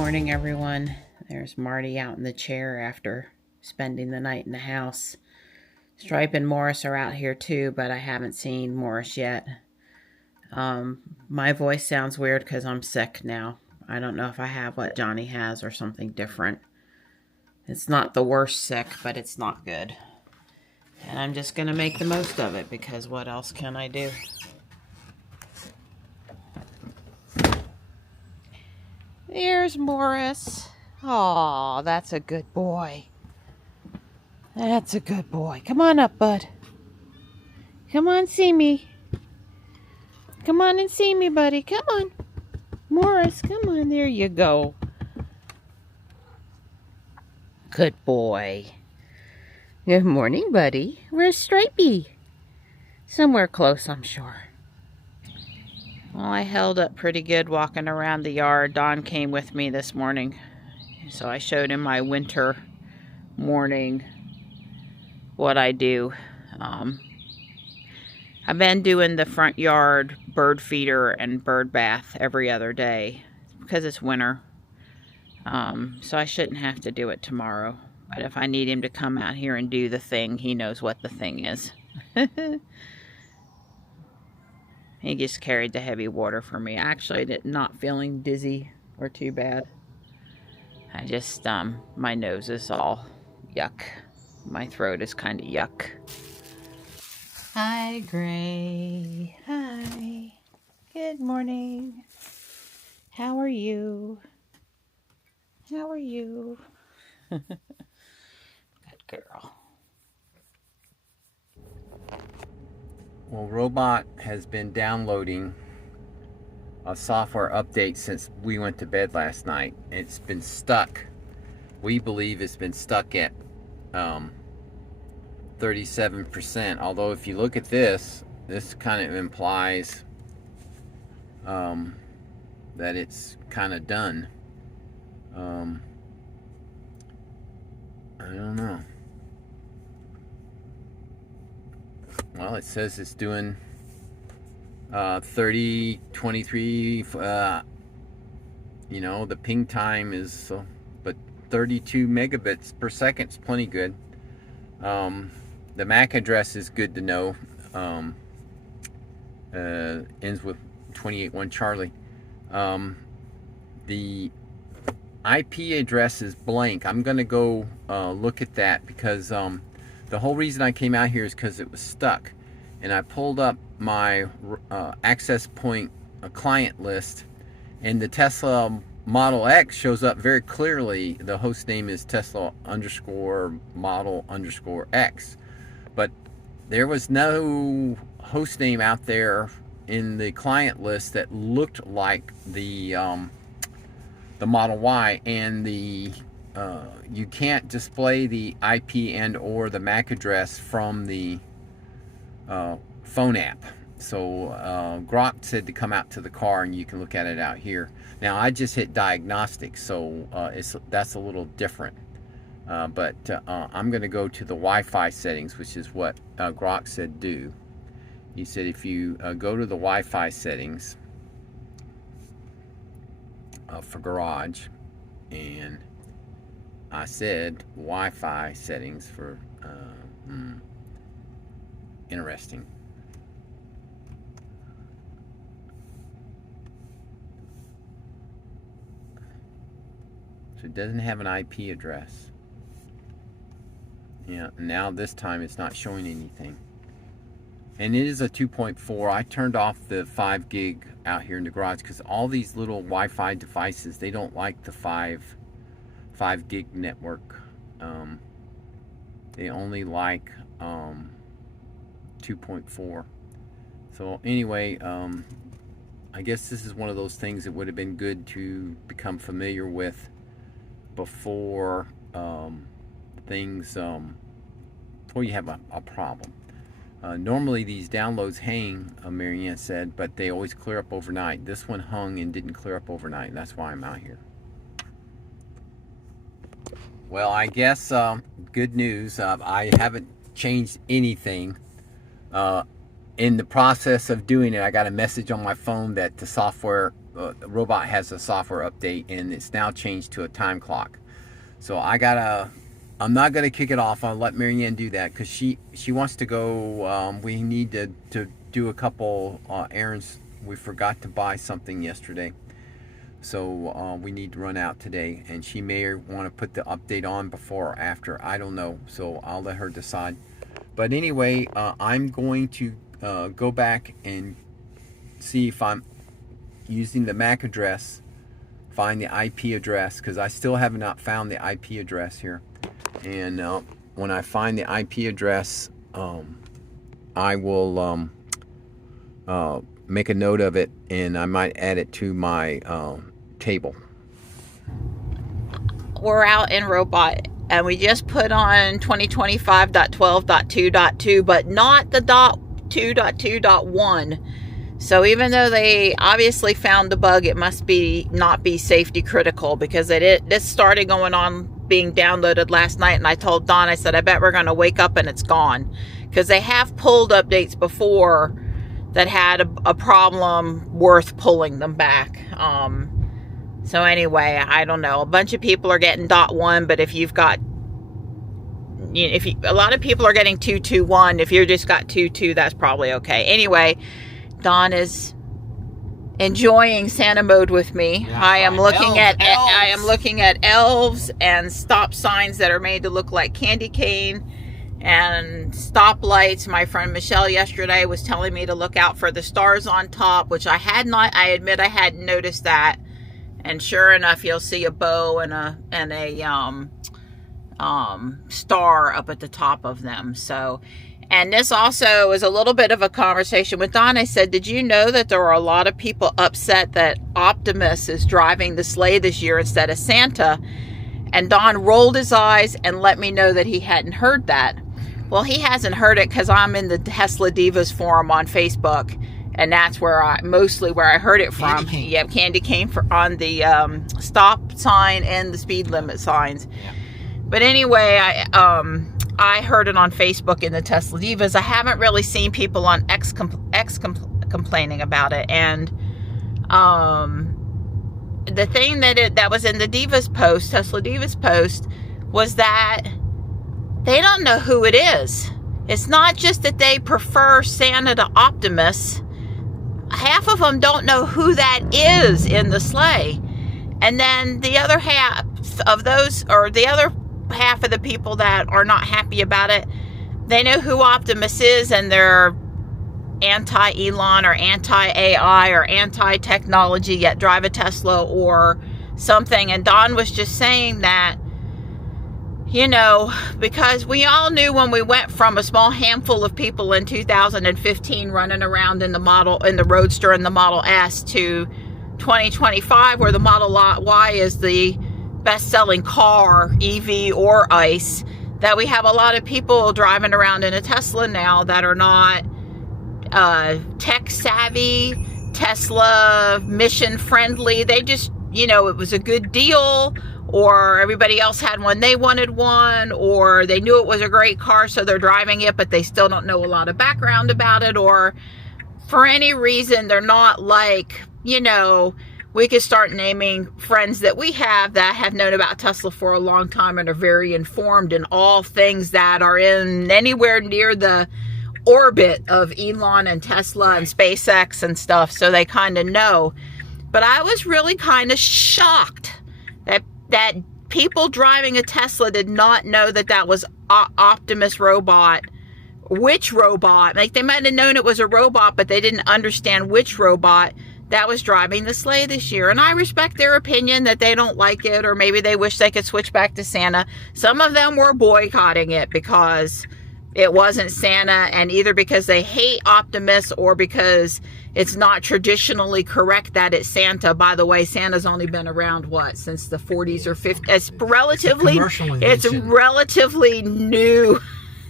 morning, everyone. There's Marty out in the chair after spending the night in the house. Stripe and Morris are out here too, but I haven't seen Morris yet. My voice sounds weird because I'm sick now. I don't know if I have what Johnny has or something different. It's not the worst sick, but it's not good. And I'm just going to make the most of it because what else can I do? There's Morris. Aw, that's a good boy. That's a good boy. Come on up, bud. Come on, see me. Come on and see me, buddy. Come on. Morris, come on. There you go. Good boy. Good morning, buddy. Where's Stripey? Somewhere close, I'm sure. Well, I held up pretty good walking around the yard. Don came with me this morning. So I showed him my winter morning, what I do. I've been doing the front yard bird feeder and bird bath every other day because it's winter. So I shouldn't have to do it tomorrow. But if I need him to come out here and do the thing, he knows what the thing is. He just carried the heavy water for me. Actually, not feeling dizzy or too bad. I just, my nose is all yuck. My throat is kind of yuck. Hi, Gray. Hi. Good morning. How are you? How are you? Good girl. Well, Robot has been downloading a software update since we went to bed last night. It's been stuck. We believe it's been stuck at 37%. Although if you look at this kind of implies that it's kind of done. I don't know. Well, it says it's doing 30, 23, you know, the ping time is, but 32 megabits per second is plenty good. The MAC address is good to know. Ends with 28.1 Charlie. The IP address is blank. I'm going to go look at that because the whole reason I came out here is because it was stuck. And I pulled up my access point client list, and the Tesla Model X shows up very clearly. The host name is Tesla_Model_X. But there was no host name out there in the client list that looked like the Model Y, and the you can't display the IP and or the MAC address from the phone app. So Grok said to come out to the car, and you can look at it out here. Now I just hit diagnostics, so that's a little different. But I'm going to go to the Wi-Fi settings, which is what Grok said do. He said if you go to the Wi-Fi settings for garage, and I said Wi-Fi settings for interesting. So it doesn't have an IP address. Yeah, now this time it's not showing anything. And it is a 2.4. I turned off the 5 gig out here in the garage because all these little Wi-Fi devices, they don't like the 5 gig network. They only like 2.4. So anyway, I guess this is one of those things that would have been good to become familiar with before things before you have a problem. Normally these downloads hang, Marianne said, but they always clear up overnight. This one hung and didn't clear up overnight, and that's why I'm out here. Well, I guess good news. I haven't changed anything. in the process of doing it, I got a message on my phone that the software, the robot has a software update, and it's now changed to a time clock. So I'm not gonna kick it off. I'll let Marianne do that because she wants to go. We need to do a couple errands. We forgot to buy something yesterday, so we need to run out today, and she may want to put the update on before or after. I don't know, so I'll let her decide. But anyway, I'm going to go back and see if I'm using the MAC address, find the IP address, because I still have not found the IP address here. And when I find the IP address, I will make a note of it, and I might add it to my table. We're out in Robot, and we just put on 2025.12.2.2, but not the .2.2.1. So even though they obviously found the bug, it must not be safety critical, because this started going on, being downloaded last night, and I told Don, I said, I bet we're going to wake up and it's gone, because they have pulled updates before that had a problem worth pulling them back. So anyway, I don't know. A bunch of people are getting .1, but if you've got, a lot of people are getting 2.2.1. If you just got 2.2, that's probably okay. Anyway, Don is enjoying Santa mode with me. Yeah, I am looking at elves and stop signs that are made to look like candy cane, and stoplights. My friend Michelle yesterday was telling me to look out for the stars on top, which I admit I hadn't noticed that. And sure enough, you'll see a bow and a star up at the top of them. So, and this also was a little bit of a conversation with Don. I said, did you know that there are a lot of people upset that Optimus is driving the sleigh this year instead of Santa? And Don rolled his eyes and let me know that he hadn't heard that. Well, he hasn't heard it because I'm in the Tesla Divas forum on Facebook, and that's mostly where I heard it from. Yeah, candy cane on the stop sign and the speed limit signs. Yeah. But anyway, I heard it on Facebook in the Tesla Divas. I haven't really seen people on X complaining about it. And the thing that was in the Divas post, Tesla Divas post, was that they don't know who it is. It's not just that they prefer Santa to Optimus. Half of them don't know who that is in the sleigh. And then the other half of those, or the other half of the people that are not happy about it, they know who Optimus is, and they're anti-Elon or anti-AI or anti-technology, yet drive a Tesla or something. And Don was just saying that, because we all knew when we went from a small handful of people in 2015 running around in the Roadster and the Model S to 2025, where the Model Y is the best-selling car, EV or ICE, that we have a lot of people driving around in a Tesla now that are not tech savvy, Tesla mission friendly. They just, it was a good deal, or everybody else had one, they wanted one, or they knew it was a great car, so they're driving it, but they still don't know a lot of background about it, or for any reason, they're not like, we could start naming friends that we have that have known about Tesla for a long time and are very informed in all things that are in anywhere near the orbit of Elon and Tesla and SpaceX and stuff, so they kind of know. But I was really kind of shocked that people driving a Tesla did not know that was Optimus robot. Which robot? Like, they might have known it was a robot, but they didn't understand which robot that was driving the sleigh this year. And I respect their opinion that they don't like it, or maybe they wish they could switch back to Santa. Some of them were boycotting it because it wasn't Santa, and either because they hate Optimus or because it's not traditionally correct that it's Santa. By the way, Santa's only been around, since the 40s or 50s. It's relatively new.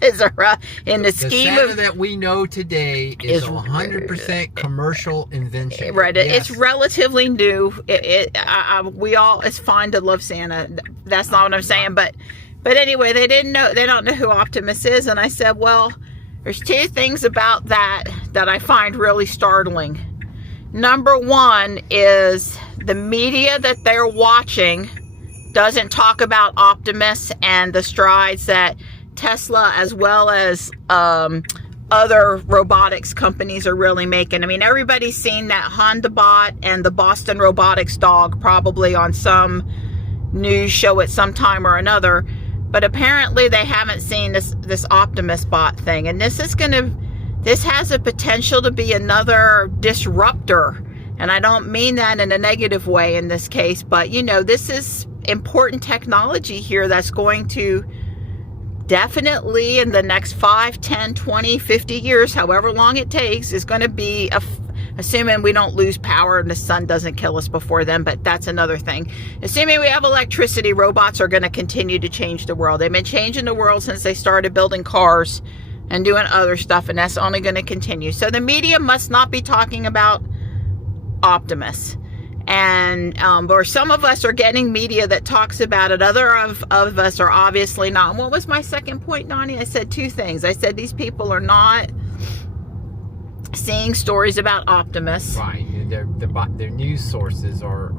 In the scheme Santa of that we know today is 100% commercial invention. Right, yes. It's relatively new. It's fine to love Santa. That's not what I'm saying, but anyway, they don't know who Optimus is, and I said, well, There's two things about that I find really startling. Number one is the media that they're watching doesn't talk about Optimus and the strides that Tesla as well as other robotics companies are really making. I mean, everybody's seen that Honda bot and the Boston Robotics dog probably on some news show at some time or another, but apparently they haven't seen this Optimus bot thing. And this has a potential to be another disruptor. And I don't mean that in a negative way in this case, but you know, this is important technology here that's going to definitely in the next 5, 10, 20, 50 years, however long it takes, is going to be, assuming we don't lose power and the sun doesn't kill us before then, but that's another thing. Assuming we have electricity, robots are going to continue to change the world. They've been changing the world since they started building cars and doing other stuff, and that's only going to continue. So the media must not be talking about Optimus. And or some of us are getting media that talks about it. Other of us are obviously not. And what was my second point, Donnie? I said two things. I said these people are not seeing stories about Optimus. Right. Their news sources are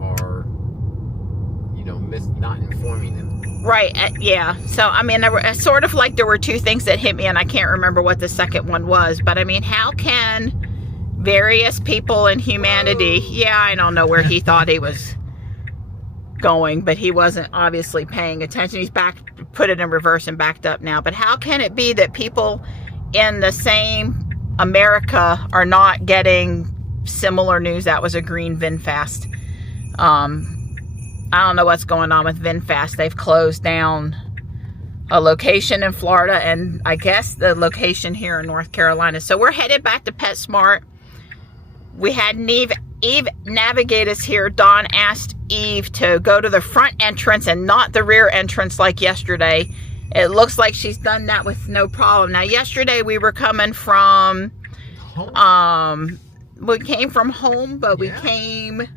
you know, not informing them. Right. Yeah. So I mean, there were sort of like there were two things that hit me, and I can't remember what the second one was. But I mean, how can various people in humanity, yeah, I don't know where he thought he was going, but he wasn't obviously paying attention. He's back, put it in reverse and backed up now. But how can it be that people in the same America are not getting similar news? That was a green VinFast. I don't know what's going on with VinFast. They've closed down a location in Florida and I guess the location here in North Carolina. So we're headed back to PetSmart. We had Eve navigate us here. Dawn asked Eve to go to the front entrance and not the rear entrance like yesterday. It looks like she's done that with no problem. Now, yesterday we were coming from home. We came from home, but we came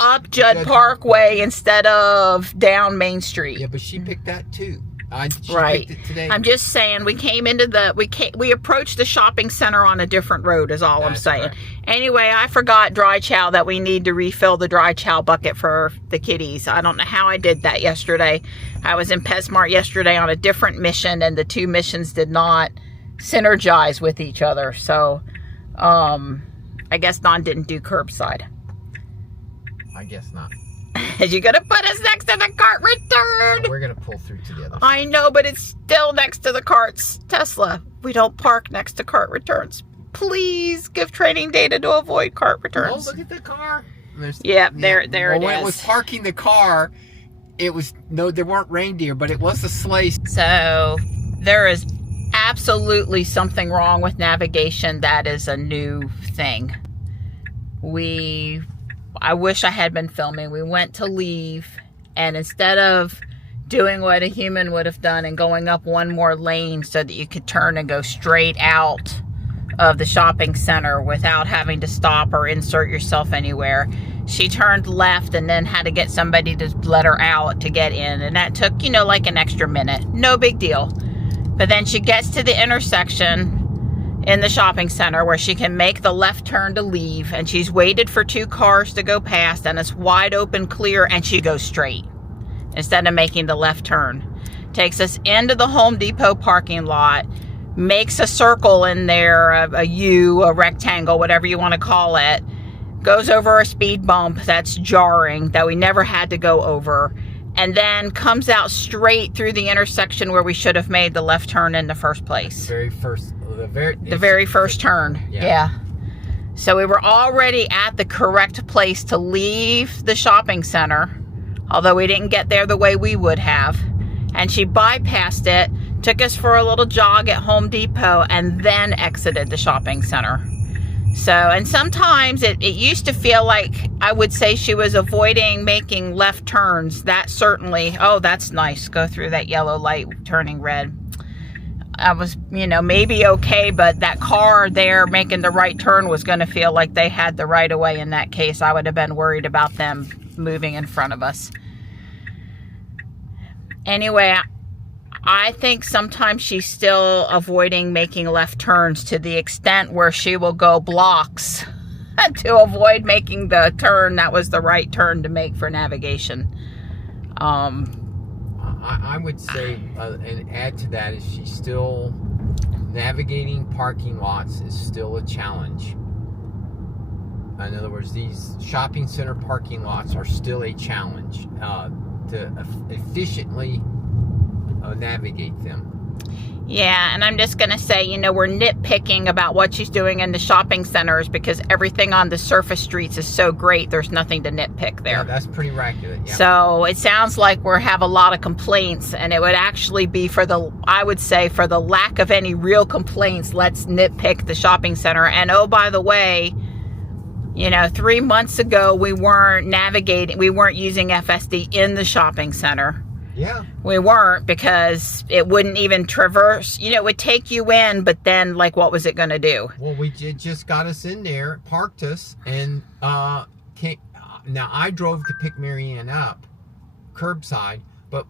up Judd Parkway instead of down Main Street. Yeah, but she picked that too. She right. picked it today. I'm just saying we came into we approached the shopping center on a different road is all I'm saying. Correct. Anyway, I forgot dry chow, that we need to refill the dry chow bucket for the kitties. I don't know how I did that yesterday. I was in PetSmart yesterday on a different mission and the two missions did not synergize with each other. So, I guess Don didn't do curbside. I guess not. You're gonna put us next to the cart return. Well, we're gonna pull through to the other side. I know, but it's still next to the carts. Tesla, we don't park next to cart returns. Please give training data to avoid cart returns. Oh, look at the car. Yeah, there it is. When it was parking the car, it was there weren't reindeer, but it was a sleigh. So there is absolutely something wrong with navigation. That is a new thing. I wish I had been filming. We went to leave, and instead of doing what a human would have done and going up one more lane so that you could turn and go straight out of the shopping center without having to stop or insert yourself anywhere, she turned left and then had to get somebody to let her out to get in, and that took, you know, like an extra minute. No big deal. But then she gets to the intersection in the shopping center where she can make the left turn to leave, and she's waited for two cars to go past and it's wide open clear, and she goes straight instead of making the left turn. Takes us into the Home Depot parking lot, makes a circle in there, a U, a rectangle, whatever you want to call it, goes over a speed bump that's jarring that we never had to go over, and then comes out straight through the intersection where we should have made the left turn in the first place. The very first turn. Yeah. So we were already at the correct place to leave the shopping center, although we didn't get there the way we would have. And she bypassed it, took us for a little jog at Home Depot, and then exited the shopping center. So, and sometimes it used to feel like I would say she was avoiding making left turns. That certainly, oh, that's nice. Go through that yellow light turning red. I was, you know, maybe okay, but that car there making the right turn was going to feel like they had the right of way in that case. I would have been worried about them moving in front of us. Anyway, I think sometimes she's still avoiding making left turns to the extent where she will go blocks to avoid making the turn that was the right turn to make for navigation. I would say, and add to that, is she's still navigating parking lots is still a challenge. In other words, these shopping center parking lots are still a challenge to efficiently navigate them. Yeah, and I'm just going to say, you know, we're nitpicking about what she's doing in the shopping centers because everything on the surface streets is so great, there's nothing to nitpick there. Yeah, that's pretty accurate. Yeah. So it sounds like we have a lot of complaints, and it would actually be I would say, for the lack of any real complaints, let's nitpick the shopping center. And oh, by the way, you know, 3 months ago, we weren't using FSD in the shopping center. Yeah. We weren't, because it wouldn't even traverse. You know, it would take you in, but then, like, what was it going to do? Well, it just got us in there, parked us, and now I drove to pick Marianne up, curbside, but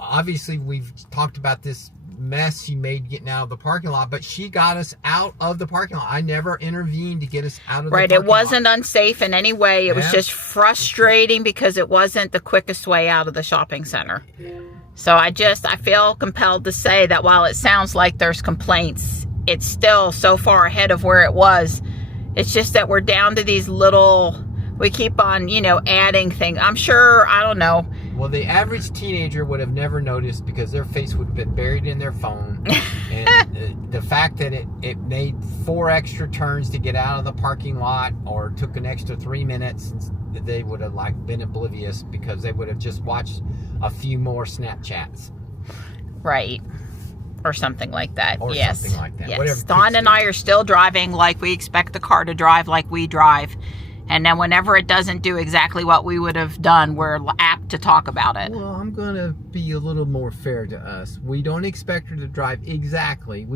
obviously we've talked about this mess she made getting out of the parking lot, but she got us out of the parking lot. I never intervened to get us out of the parking lot. Right, it wasn't unsafe in any way. It was just frustrating because it wasn't the quickest way out of the shopping center. So I feel compelled to say that while it sounds like there's complaints, it's still so far ahead of where it was. It's just that we're down to these little, we keep on, you know, adding things. I'm sure, I don't know. Well, the average teenager would have never noticed because their face would have been buried in their phone. And the fact that it made 4 extra turns to get out of the parking lot, or took an extra 3 minutes, they would have been oblivious because they would have just watched a few more Snapchats. Right. Or something like that. Or yes. something like that. Yes. Whatever. Dawn and I are still driving like we expect the car to drive like we drive. And then whenever it doesn't do exactly what we would have done, we're apt to talk about it. Well, I'm going to be a little more fair to us. We don't expect her to drive exactly.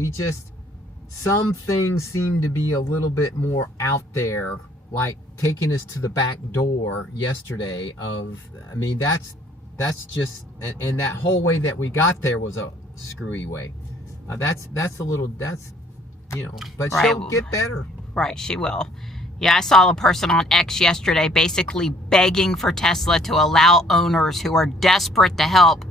Some things seem to be a little bit more out there, like taking us to the back door yesterday that's just, and that whole way that we got there was a screwy way. But Right. She'll get better. Right, she will. Yeah, I saw a person on X yesterday basically begging for Tesla to allow owners who are desperate to help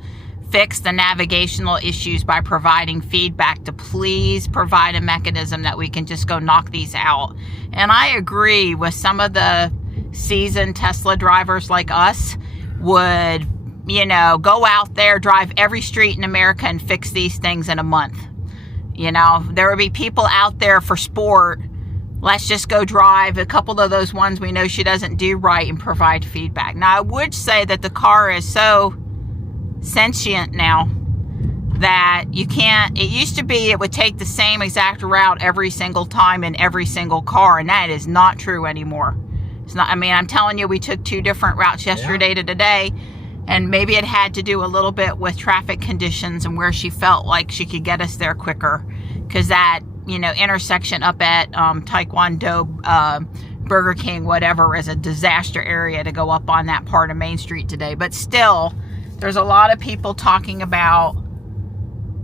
fix the navigational issues by providing feedback to please provide a mechanism that we can just go knock these out. And I agree with some of the seasoned Tesla drivers like us would, you know, go out there, drive every street in America and fix these things in a month. You know, there would be people out there for sport. Let's just go drive a couple of those ones we know she doesn't do right and provide feedback. Now, I would say that the car is so sentient now that you can't, it used to be it would take the same exact route every single time in every single car, and that is not true anymore. It's not, I mean, I'm telling you, we took 2 different routes yesterday to today, and maybe it had to do a little bit with traffic conditions and where she felt like she could get us there quicker, because that, you know, intersection up at Taekwondo, Burger King, whatever, is a disaster area to go up on that part of Main Street today. But still, there's a lot of people talking about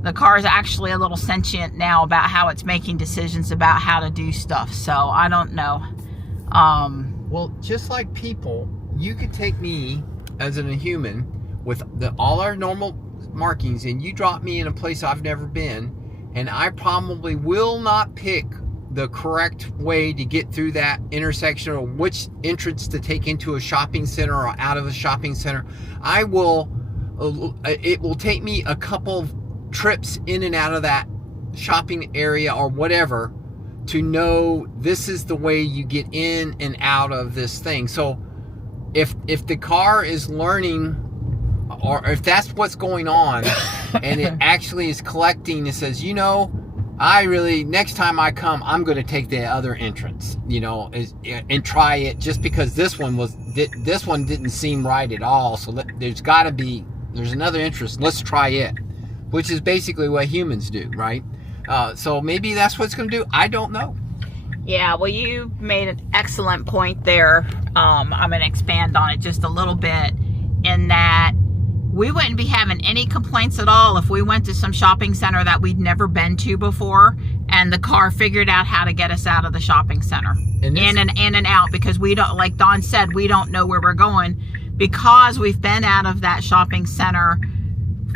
the car is actually a little sentient now about how it's making decisions about how to do stuff. So I don't know. Well, just like people, you could take me as a human with all our normal markings, and you drop me in a place I've never been, and I probably will not pick the correct way to get through that intersection, or which entrance to take into a shopping center or out of a shopping center. It will take me a couple of trips in and out of that shopping area or whatever to know this is the way you get in and out of this thing. So if the car is learning, or if that's what's going on, and it actually is collecting, it says, you know, next time I come, I'm going to take the other entrance, you know, and try it, just because this one didn't seem right at all. So there's another entrance. Let's try it, which is basically what humans do, right? So maybe that's what it's going to do. I don't know. Yeah, well, you made an excellent point there. I'm going to expand on it just a little bit, in that we wouldn't be having any complaints at all if we went to some shopping center that we'd never been to before, and the car figured out how to get us out of the shopping center, in and out, because we don't, like Dawn said, we don't know where we're going, because we've been out of that shopping center,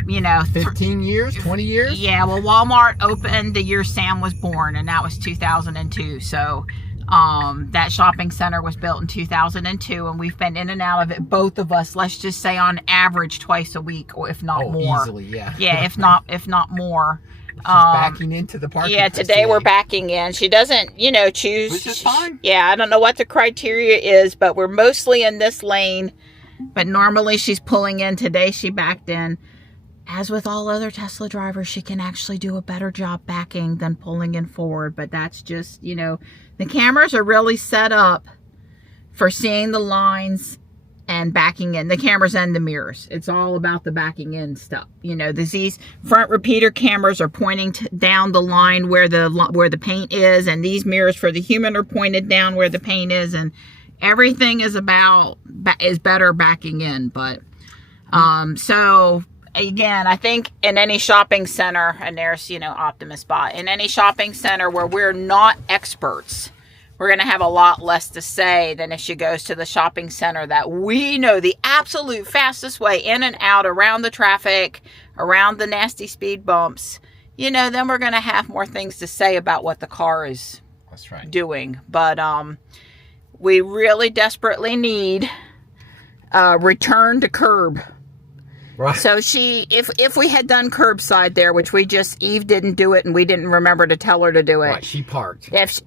you know, 15 years, 20 years. Yeah, well, Walmart opened the year Sam was born, and that was 2002. So that shopping center was built in 2002, and we've been in and out of it, both of us, let's just say on average twice a week, or if not more. Easily, yeah. Yeah, if not more. She's backing into the parking. Yeah, today we're backing in. She doesn't, you know, choose. Which is fine. Yeah, I don't know what the criteria is, but we're mostly in this lane. But normally she's pulling in. Today she backed in. As with all other Tesla drivers, she can actually do a better job backing than pulling in forward. But that's just, you know, the cameras are really set up for seeing the lines and backing in. The cameras and the mirrors. It's all about the backing in stuff. You know, these front repeater cameras are pointing down the line where the paint is, and these mirrors for the human are pointed down where the paint is, and everything is better backing in. But so again, I think in any shopping center, and there's, you know, Optimus Spot, in any shopping center where we're not experts, we're going to have a lot less to say than if she goes to the shopping center that we know the absolute fastest way in and out, around the traffic, around the nasty speed bumps. You know, then we're going to have more things to say about what the car is doing. But we really desperately need return to curb. Right. So if we had done curbside there, which Eve didn't do it, and we didn't remember to tell her to do it. Right, she parked. If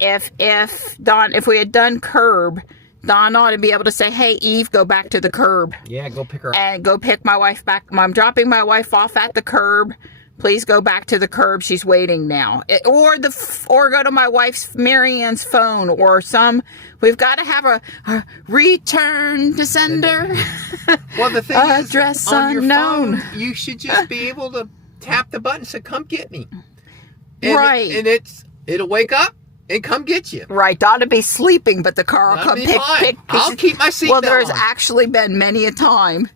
we had done curb, Dawn ought to be able to say, "Hey, Eve, go back to the curb." Yeah, go pick her up. And go pick my wife back. I'm dropping my wife off at the curb. Please go back to the curb. She's waiting now. Or go to my wife's, Marianne's phone, or we've got to have a return to sender. Well, the thing is, address on unknown. Your phone, you should just be able to tap the button and say, "Come get me." Right. And it'll wake up and come get you. Right. Ought to be sleeping, but the car will come pick. I'll keep my seatbelt. Well, there's actually been many a time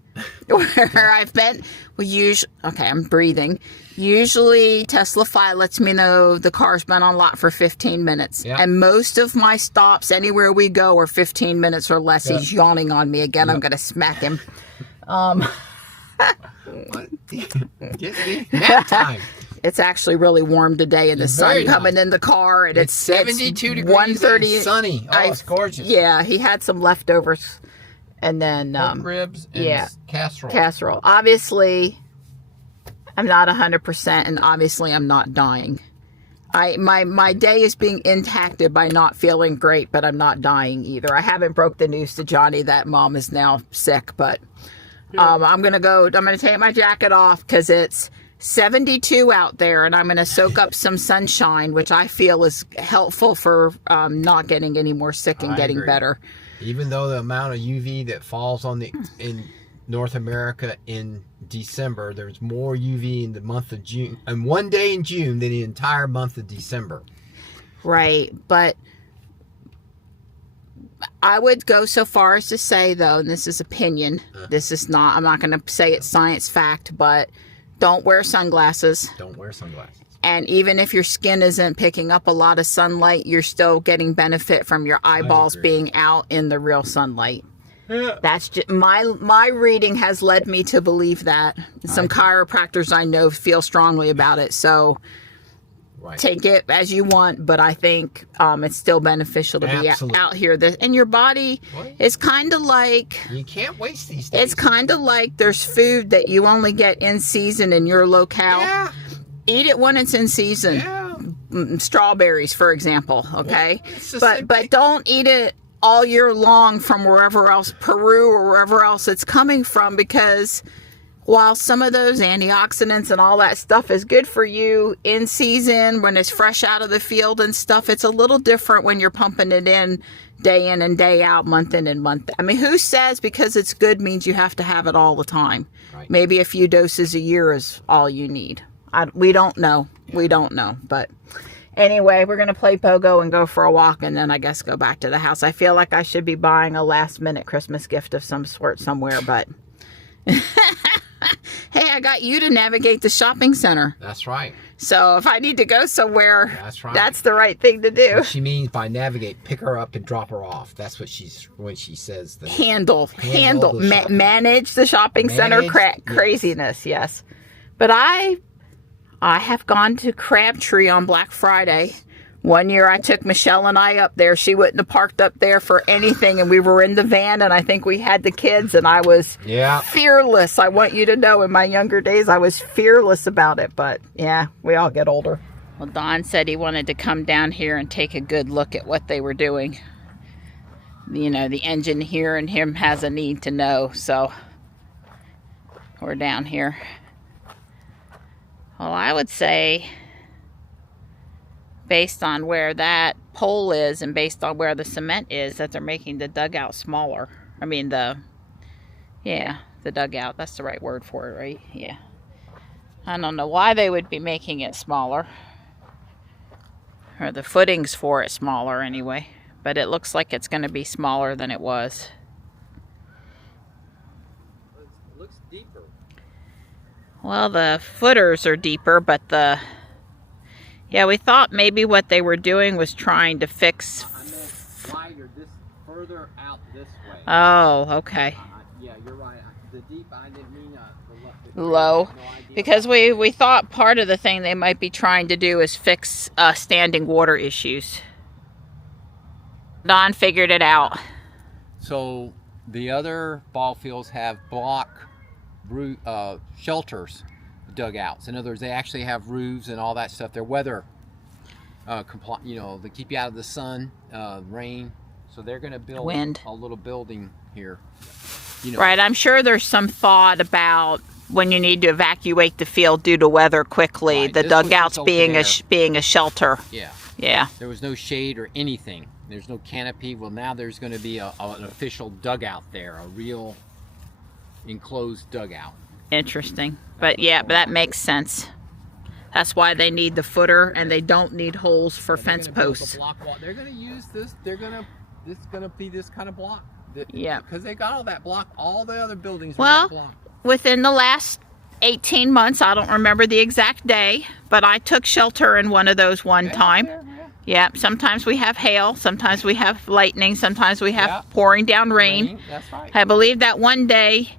where I've been. Okay, I'm breathing. Usually Tesla lets me know the car's been on lot for 15 minutes. Yep. And most of my stops anywhere we go are 15 minutes or less. Yep. He's yawning on me again. Yep. I'm going to smack him. Nap time. It's actually really warm today, and the sun coming in the car, and it's 72 degrees and sunny. Oh, it's gorgeous. Yeah, he had some leftovers, and then pork ribs and casserole. Obviously, I'm not 100%, and obviously I'm not dying. My day is being impacted by not feeling great, but I'm not dying either. I haven't broke the news to Johnny that Mom is now sick, but I'm gonna take my jacket off because it's 72 out there, and I'm going to soak up some sunshine, which I feel is helpful for not getting any more sick and getting better. Even though the amount of UV that falls in North America in December, there's more UV in the month of June, and one day in June, than the entire month of December. Right, but I would go so far as to say, though, and this is opinion, I'm not going to say it's science fact, but don't wear sunglasses. Don't wear sunglasses. And even if your skin isn't picking up a lot of sunlight, you're still getting benefit from your eyeballs being out in the real sunlight. Yeah. That's just my reading has led me to believe that. Some chiropractors I know feel strongly about it. So take it as you want, but I think it's still beneficial to be out here. And your body is kind of like... You can't waste these days. It's kind of like there's food that you only get in season in your locale. Yeah. Eat it when it's in season. Yeah. Strawberries, for example, okay? Yeah, but don't eat it all year long from wherever else, Peru or wherever else it's coming from, because... while some of those antioxidants and all that stuff is good for you in season when it's fresh out of the field and stuff, it's a little different when you're pumping it in and day out, month in and month. I mean, who says because it's good means you have to have it all the time? Right. Maybe a few doses a year is all you need. We don't know. Yeah. We don't know. But anyway, we're going to play Pogo and go for a walk, and then I guess go back to the house. I feel like I should be buying a last-minute Christmas gift of some sort somewhere, but... Hey, I got you to navigate the shopping center. That's right. So if I need to go somewhere, That's right. that's the right thing to do. What she means by navigate, pick her up and drop her off. That's what when she says the Handle, the manage the shopping center craziness. Yes, but I have gone to Crabtree on Black Friday. One year I took Michelle and I up there. She wouldn't have parked up there for anything, and we were in the van, and I think we had the kids, and I was fearless. I want you to know, in my younger days, I was fearless about it, but yeah, we all get older. Well, Don said he wanted to come down here and take a good look at what they were doing. You know, the engine here and him has a need to know, so we're down here. Well, I would say, based on where that pole is and based on where the cement is, that they're making the dugout smaller. I mean, the dugout, that's the right word for it, right? Yeah. I don't know why they would be making it smaller. Or the footings for it smaller anyway. But it looks like it's going to be smaller than it was. It looks deeper. Well, the footers are deeper, but yeah, we thought maybe what they were doing was trying to fix. I meant wider, this further out this way. Oh, okay. Yeah, you're right. The deep, I didn't mean the low. No idea. Because we thought part of the thing they might be trying to do is fix standing water issues. Don figured it out. So the other ball fields have block shelters, dugouts. In other words, they actually have roofs and all that stuff. They're weather compliant. You know, they keep you out of the sun, rain. So they're going to build wind. A little building here. You know. Right. I'm sure there's some thought about when you need to evacuate the field due to weather quickly. Right. The dugouts being a shelter. Yeah. Yeah. There was no shade or anything. There's no canopy. Well, now there's going to be an official dugout there, a real enclosed dugout. Interesting. But yeah, but that makes sense. That's why they need the footer, and they don't need holes for fence posts. They're going to use this. This is going to be this kind of block. Yeah. Because they got all that block. All the other buildings were Well, that block. within the last 18 months, I don't remember the exact day, but I took shelter in one of those one time. Yeah, sometimes we have hail, sometimes we have lightning, sometimes we have pouring down rain. That's right. I believe that one day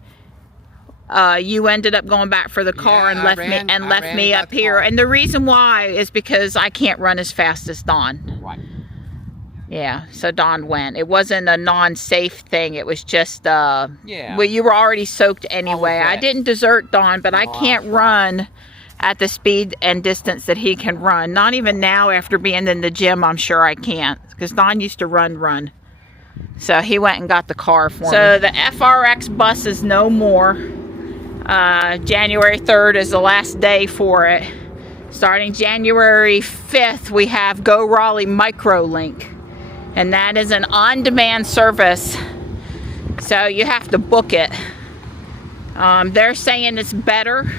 you ended up going back for the car and left me up here. And the reason why is because I can't run as fast as Don. Right. Yeah, so Don went. It wasn't a non-safe thing. It was just, well, you were already soaked anyway. I didn't desert Don, but I can't run at the speed and distance that he can run. Not even now after being in the gym, I'm sure I can't. Because Don used to run. So he went and got the car for me. So the FRX bus is no more. January 3rd is the last day for it. Starting January 5th, we have Go Raleigh MicroLink. And that is an on-demand service. So you have to book it. They're saying it's better.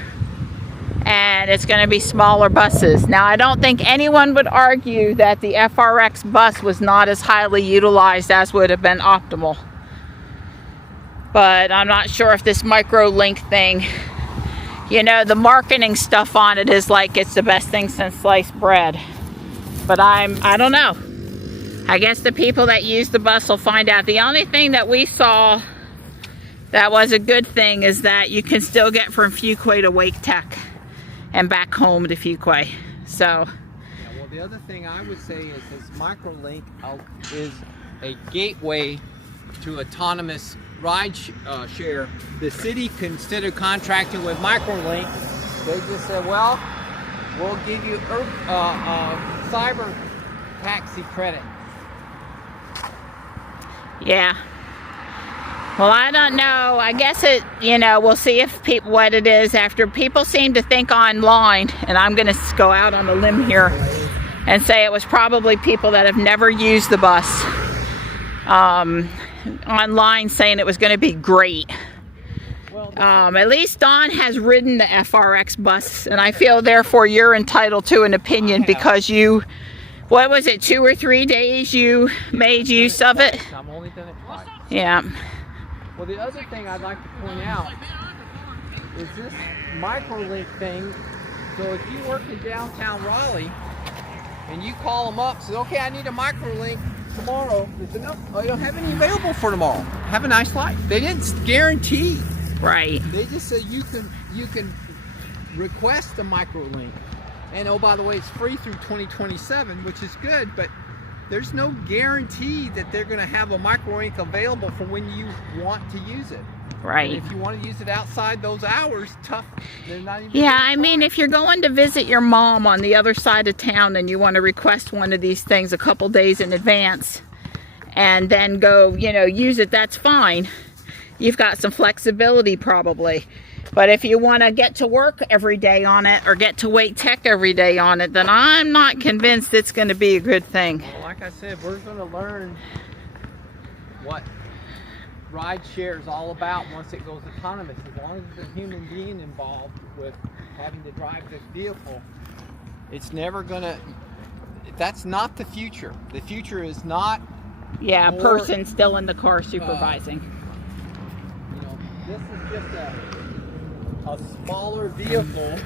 And it's going to be smaller buses. Now, I don't think anyone would argue that the FRX bus was not as highly utilized as would have been optimal. But I'm not sure if this MicroLink thing, you know, the marketing stuff on it is like it's the best thing since sliced bread. But I don't know. I guess the people that use the bus will find out. The only thing that we saw that was a good thing is that you can still get from Fuquay to Wake Tech and back home to Fuquay. So. Yeah, well, the other thing I would say is this MicroLink is a gateway to autonomous ride share. The city, instead of contracting with MicroLink, they just said, well, we'll give you cyber taxi credit. Yeah. Well, I don't know. I guess it, you know, we'll see if what it is after. People seem to think online, and I'm going to go out on a limb here and say it was probably people that have never used the bus online saying it was going to be great. At least Don has ridden the FRX bus, and I feel therefore you're entitled to an opinion because you, what was it, 2 or 3 days you made use of it? I've only done it twice. Yeah. Well, the other thing I'd like to point out is this microlink thing. So if you work in downtown Raleigh and you call them up, say, okay, I need a microlink tomorrow. They say, no, I don't have any available for tomorrow. Have a nice life. They didn't guarantee. Right. They just said you can request a microlink. And oh, by the way, it's free through 2027, which is good, but there's no guarantee that they're going to have a microlink available for when you want to use it. Right. And if you want to use it outside those hours, tough. They're not even. Yeah, I mean, if you're going to visit your mom on the other side of town and you want to request one of these things a couple days in advance and then go, you know, use it, that's fine. You've got some flexibility probably. But if you want to get to work every day on it or get to Wake Tech every day on it, then I'm not convinced it's going to be a good thing. Well, like I said, we're going to learn what ride share is all about once it goes autonomous. As long as there's a human being involved with having to drive the vehicle, it's never going to, that's not the future. The future is not. Yeah, a more, person still in the car supervising. You know, this is just a smaller vehicle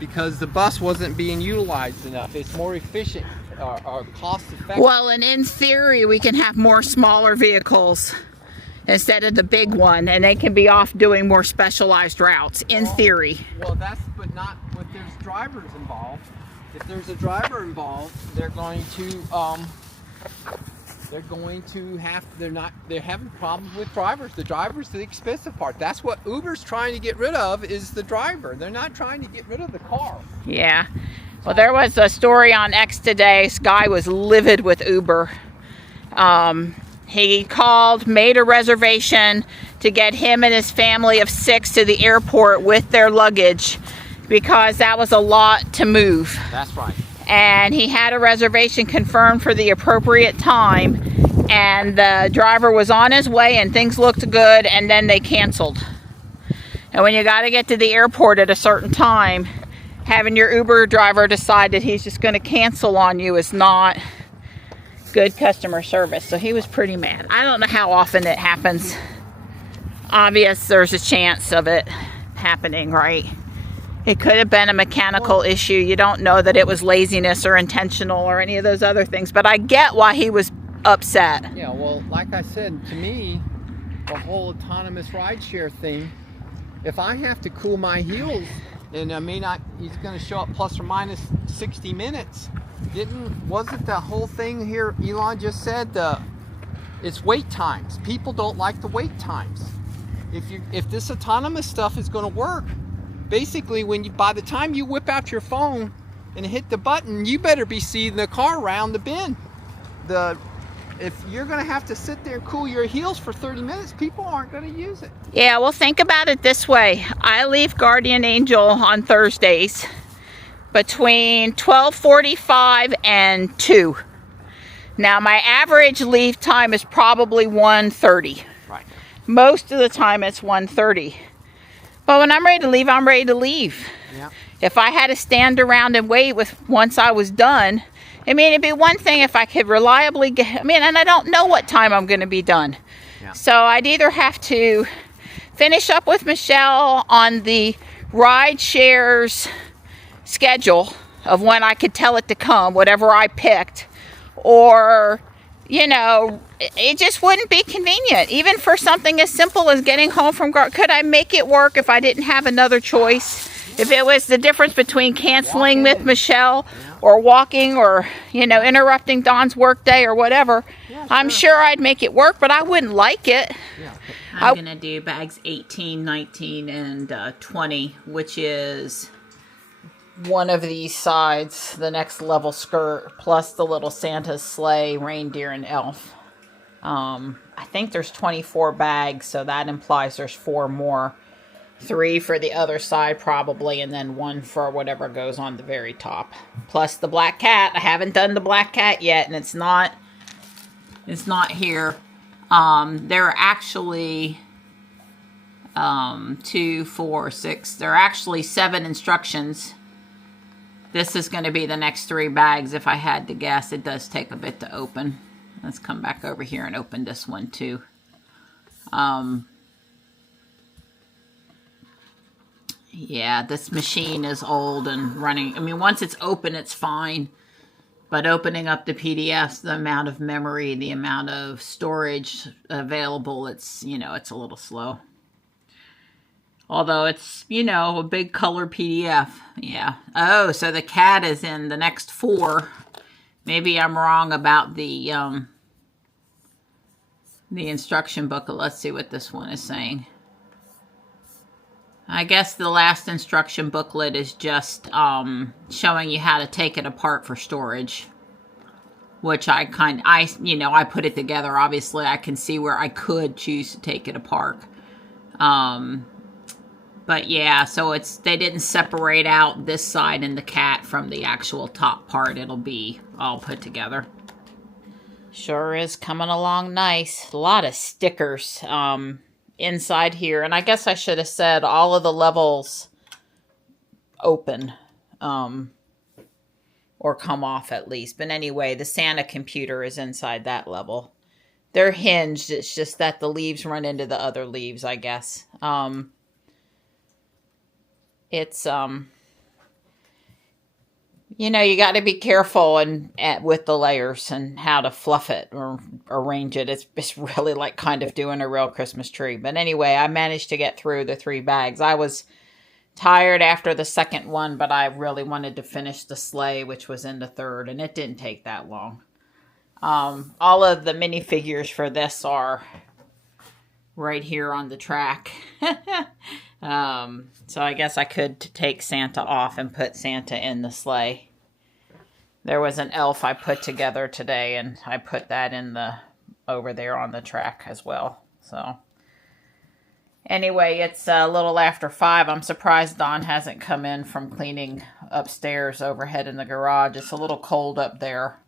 because the bus wasn't being utilized enough. It's more efficient or cost effective. Well, and in theory, we can have more smaller vehicles instead of the big one, and they can be off doing more specialized routes, in theory. Well, that's, but not if there's drivers involved. If there's a driver involved, they're going to they're having problems with drivers. The driver's the expensive part. That's what Uber's trying to get rid of, is the driver. They're not trying to get rid of the car. Yeah. Well, there was a story on X today. This guy was livid with Uber. He called, made a reservation to get him and his family of 6 to the airport with their luggage because that was a lot to move. That's right. And he had a reservation confirmed for the appropriate time, and the driver was on his way and things looked good, and then they canceled. And when you got to get to the airport at a certain time, having your Uber driver decide that he's just going to cancel on you is not good customer service. So he was pretty mad. I don't know how often it happens. Obvious there's a chance of it happening, right? It could have been a mechanical issue. You don't know that it was laziness or intentional or any of those other things. But I get why he was upset. Yeah, well, like I said, to me, the whole autonomous rideshare thing, if I have to cool my heels, and I mean, he's going to show up plus or minus 60 minutes. Wasn't the whole thing here, Elon just said, it's wait times. People don't like the wait times. If this autonomous stuff is going to work, basically, by the time you whip out your phone and hit the button, you better be seeing the car around the bend. If you're going to have to sit there and cool your heels for 30 minutes, people aren't going to use it. Yeah, well, think about it this way. I leave Guardian Angel on Thursdays between 12:45 and 2. Now, my average leave time is probably 1:30. Right. Most of the time, it's 1:30. But when I'm ready to leave, I'm ready to leave. Yeah. If I had to stand around and wait once I was done, I mean, it'd be one thing if I could reliably and I don't know what time I'm going to be done. Yeah. So I'd either have to finish up with Michelle on the ride shares schedule of when I could tell it to come, whatever I picked, or, you know, it just wouldn't be convenient. Even for something as simple as getting home from, could I make it work if I didn't have another choice? If it was the difference between canceling with Michelle or walking or, you know, interrupting Don's work day or whatever, I'm sure I'd make it work, but I wouldn't like it. I'm going to do bags 18, 19, and 20, which is one of these sides, the next level skirt, plus the little Santa's sleigh, reindeer, and elf. I think there's 24 bags, so that implies there's 4 more. 3 for the other side probably, and then 1 for whatever goes on the very top. Plus the black cat. I haven't done the black cat yet, and it's not here. There are actually 2, 4, 6. There are actually 7 instructions. This is going to be the next 3 bags if I had to guess. It does take a bit to open. Let's come back over here and open this one too. Yeah, this machine is old and running. I mean, once it's open, it's fine. But opening up the PDFs, the amount of memory, the amount of storage available, it's, you know, it's a little slow. Although it's, you know, a big color PDF. Yeah. Oh, so the cat is in the next 4. Maybe I'm wrong about the instruction booklet. Let's see what this one is saying. I guess the last instruction booklet is just showing you how to take it apart for storage, which I put it together. Obviously, I can see where I could choose to take it apart. But yeah, so they didn't separate out this side and the cat from the actual top part. It'll be all put together. Sure is coming along nice. A lot of stickers. Inside here, and I guess I should have said all of the levels open or come off at least, but anyway, the Santa computer is inside that level. They're hinged, it's just that the leaves run into the other leaves, I guess. It's you know, you got to be careful with the layers and how to fluff it or arrange it. It's really like kind of doing a real Christmas tree. But anyway, I managed to get through the 3 bags. I was tired after the second one, but I really wanted to finish the sleigh, which was in the 3rd, and it didn't take that long. All of the minifigures for this are right here on the track. So I guess I could take Santa off and put Santa in the sleigh. There was an elf I put together today, and I put that in over there on the track as well. So anyway, it's a little after 5. I'm surprised Don hasn't come in from cleaning upstairs overhead in the garage. It's a little cold up there.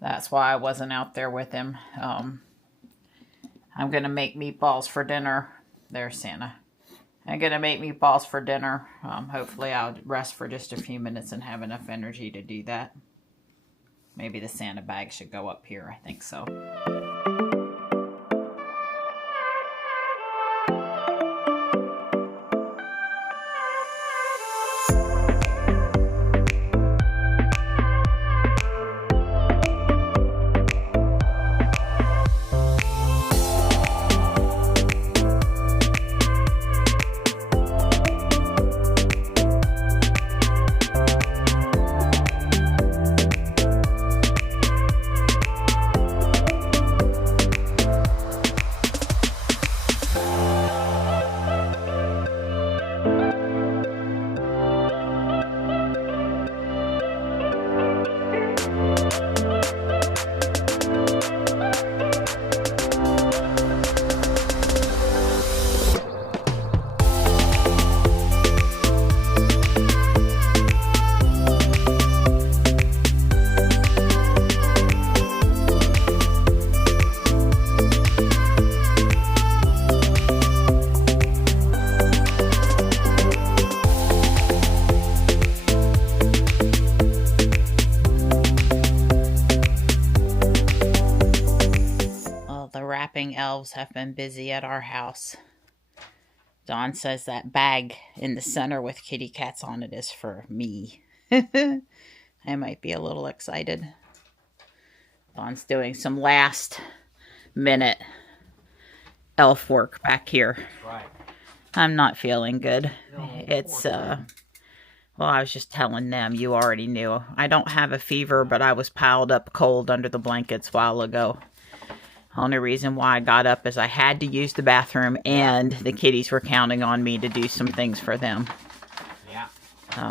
That's why I wasn't out there with him. I'm going to make meatballs for dinner. There's Santa. I'm going to make meatballs for dinner. Hopefully I'll rest for just a few minutes and have enough energy to do that. Maybe the Santa bag should go up here. I think so. Elves have been busy at our house. Dawn says that bag in the center with kitty cats on it is for me. I might be a little excited. Dawn's doing some last minute elf work back here. That's right. I'm not feeling good. No, It's well, I was just telling them, you already knew. I don't have a fever, but I was piled up cold under the blankets a while ago. Only reason why I got up is I had to use the bathroom, and the kitties were counting on me to do some things for them. Yeah. So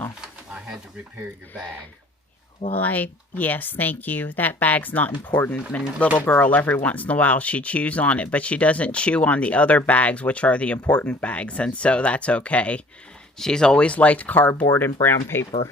I had to repair your bag. Well, yes, thank you. That bag's not important. And little girl, every once in a while, she chews on it, but she doesn't chew on the other bags, which are the important bags, and so that's okay. She's always liked cardboard and brown paper.